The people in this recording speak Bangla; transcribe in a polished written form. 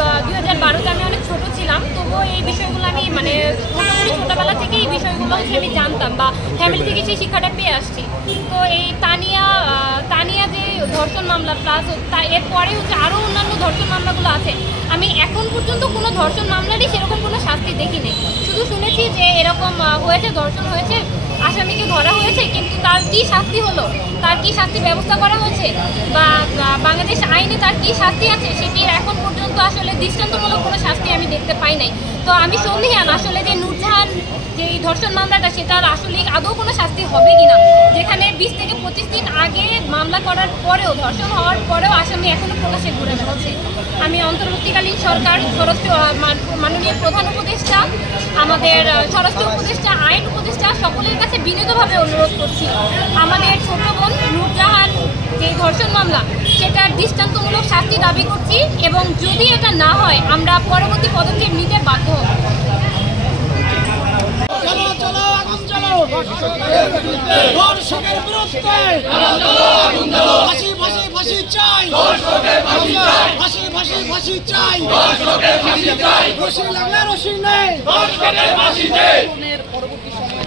2012-তে আমি অনেক ছোট ছিলাম, তবুও এই বিষয়গুলো আমি মানে মোটামুটি ছোটোবেলা থেকে এই বিষয়গুলো হচ্ছে আমি জানতাম বা ফ্যামিলি থেকে সেই শিক্ষাটা পেয়ে আসছি। তো এই তানিয়া যে ধর্ষণ মামলা প্লাস এরপরে হচ্ছে আরও অন্যান্য ধর্ষণ মামলাগুলো আছে, আমি এখন পর্যন্ত কোনো ধর্ষণ মামলারই সেরকম কোনো শাস্তি দেখিনি। শুধু শুনেছি যে এরকম হয়েছে, ধর্ষণ হয়েছে, আসামিকে ধরা হয়েছে, কিন্তু তার কী শাস্তি হলো, তার কী শাস্তি ব্যবস্থা করা হয়েছে বা বাংলাদেশ আইনে তার কী শাস্তি আছে সেটির এখন পর্যন্ত আসলে দৃষ্টান্তমূলক কোনো শাস্তি আমি দেখতে পাই নাই। তো আমি সন্দেহান আসলে যে নূরজাহান যে এই ধর্ষণ মামলাটা সেটার আসলে আদৌ কোনো শাস্তি হবে কিনা, যেখানে 20 থেকে 25 দিন আগে মামলা করার পরেও, ধর্ষণ হওয়ার পরেও আসামি এখনও প্রকাশ্যে ঘুরে বেড়াচ্ছে। আমি অন্তর্বর্তীকালীন সরকার, মাননীয় প্রধান উপদেষ্টা, আমাদের স্বরাষ্ট্র উপদেষ্টা, আইন উপদেষ্টা সকলের কাছে বিনীতভাবে অনুরোধ করছি, আমাদের ছোট বোন নূরজাহান যে ধর্ষণ মামলা সেটার দৃষ্টান্তমূলক শাস্তি দাবি করছি, এবং যদি এটা না হয় আমরা পরবর্তী পদক্ষেপ নিতে বাধ্য হব। ধর্ষকের বিরুদ্ধে ফাঁসি ফাঁসি ফাঁসি চাই, ফাঁসি ফাঁসি চাই, রশি লাগলে রশি নেই, পরবর্তী সময়ে